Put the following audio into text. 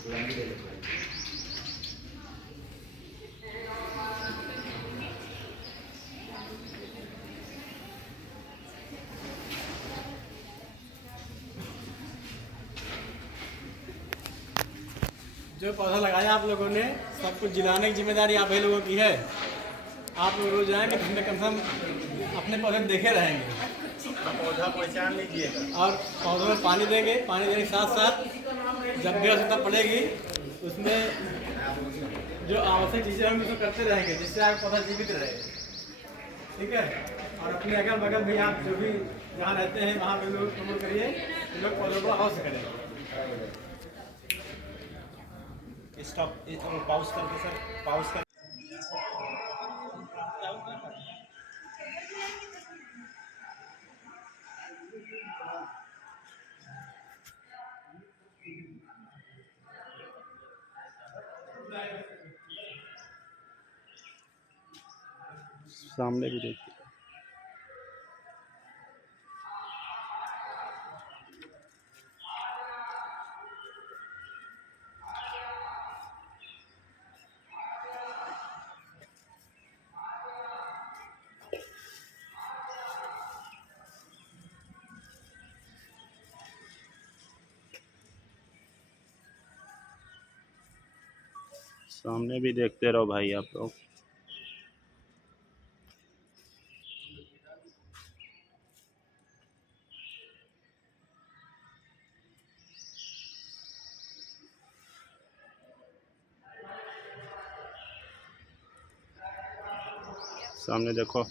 जो पौधा लगाया आप लोगों ने सब कुछ जिलाने की जिम्मेदारी आप ही लोगों की है। आप लोग रोज जाएंगे तो कम से कम अपने पौधे देखे रहेंगे, पौधा पहचान लीजिएगा और पौधों में पानी देंगे। पानी देने के साथ साथ जब भी आवश्यकता पड़ेगी उसमें जो आवश्यक चीज़ें होंगी उसको करते रहेंगे, जिससे आपका पौधा जीवित रहे। ठीक है। और अपने अगल बगल भी आप जो भी जहाँ रहते हैं वहाँ पे लोग प्रमोट करिए, लोग पौधों को अवश्य करें। स्टॉप पाउस करके सर, पाउस कर। सामने भी देखिए। सामने भी देखते रहो भाई आप लोग। सामने देखो।